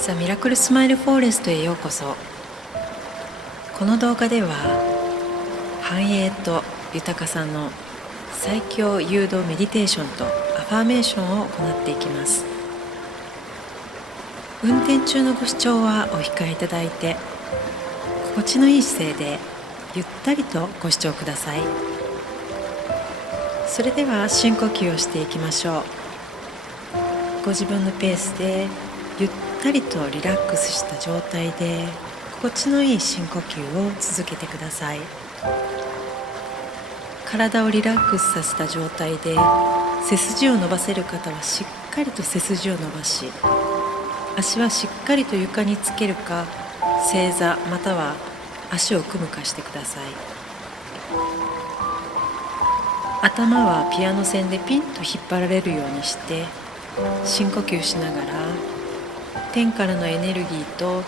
ザ・ミラクルスマイルフォーレストへようこそ。この動画では繁栄と豊かさの最強誘導メディテーションとアファーメーションを行っていきます。運転中のご視聴はお控えいただいて、心地のいい姿勢でゆったりとご視聴ください。それでは深呼吸をしていきましょう。ご自分のペースでゆったりとリラックスした状態で心地のいい深呼吸を続けてください。体をリラックスさせた状態で背筋を伸ばせる方はしっかりと背筋を伸ばし、足はしっかりと床につけるか正座または足を組むかしてください。頭はピアノ線でピンと引っ張られるようにして深呼吸しながら、天からのエネルギーと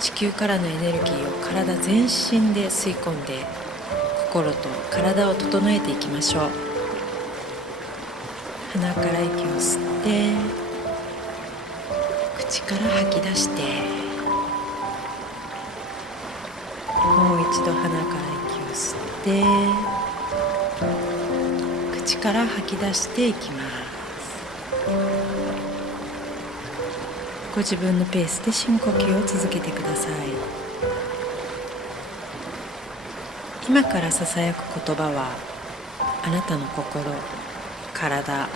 地球からのエネルギーを体全身で吸い込んで心と体を整えていきましょう。鼻から息を吸って口から吐き出して、もう一度鼻から息を吸って口から吐き出していきます。ご自分のペースで深呼吸を続けてください。今からささやく言葉はあなたの心、体、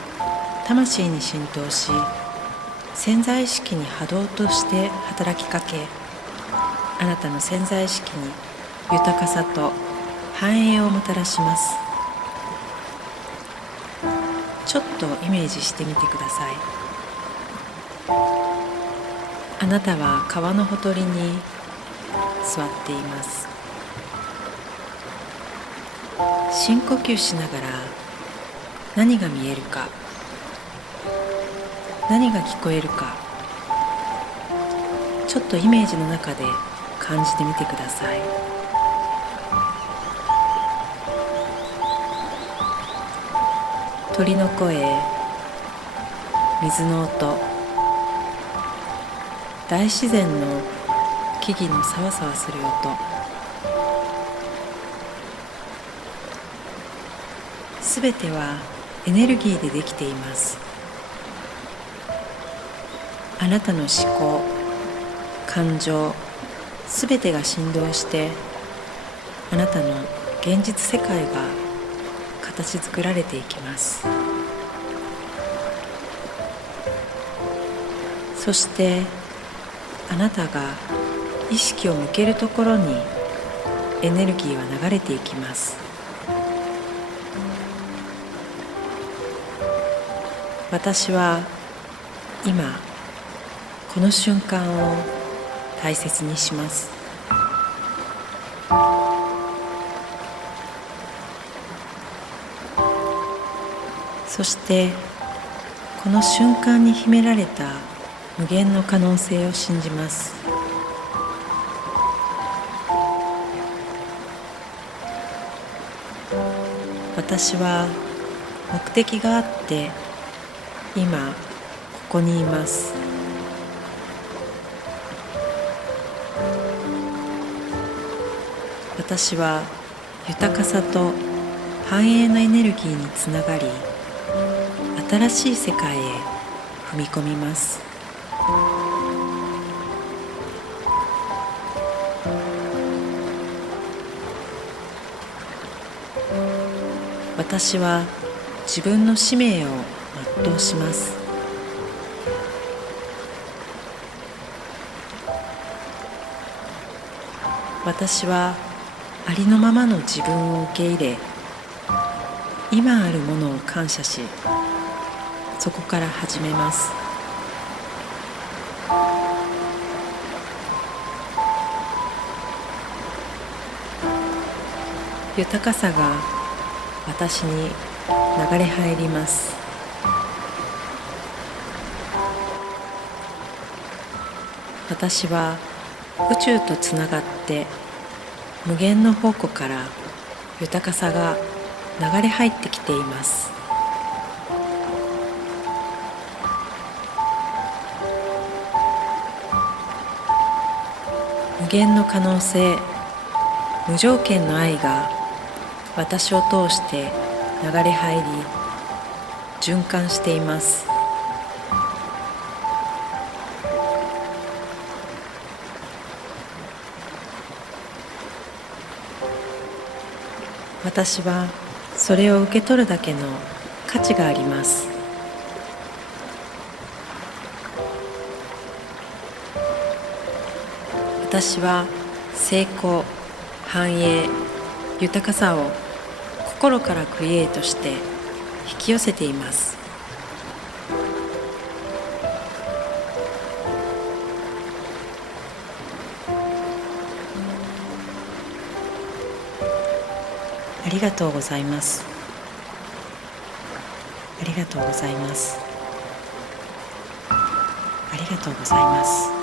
魂に浸透し、潜在意識に波動として働きかけ、あなたの潜在意識に豊かさと繁栄をもたらします。ちょっとイメージしてみてください。あなたは川のほとりに座っています。深呼吸しながら何が見えるか、何が聞こえるか、ちょっとイメージの中で感じてみてください。鳥の声、水の音、大自然の木々のさわさわする音、すべてはエネルギーでできています。あなたの思考、感情、すべてが振動してあなたの現実世界が形作られていきます。そしてあなたが意識を向けるところにエネルギーは流れていきます。私は今この瞬間を大切にします。そしてこの瞬間に秘められた無限の可能性を信じます。私は目的があって今ここにいます。私は豊かさと繁栄のエネルギーにつながり、新しい世界へ踏み込みます。私は自分の使命を全うします。私はありのままの自分を受け入れ、今あるものを感謝し、そこから始めます。豊かさが私に流れ入ります。私は宇宙とつながって無限の宝庫から豊かさが流れ入ってきています。限の可能性、無条件の愛が私を通して流れ入り循環しています。私はそれを受け取るだけの価値があります。私は成功、繁栄、豊かさを心からクリエイトして引き寄せています。ありがとうございます。ありがとうございます。ありがとうございます。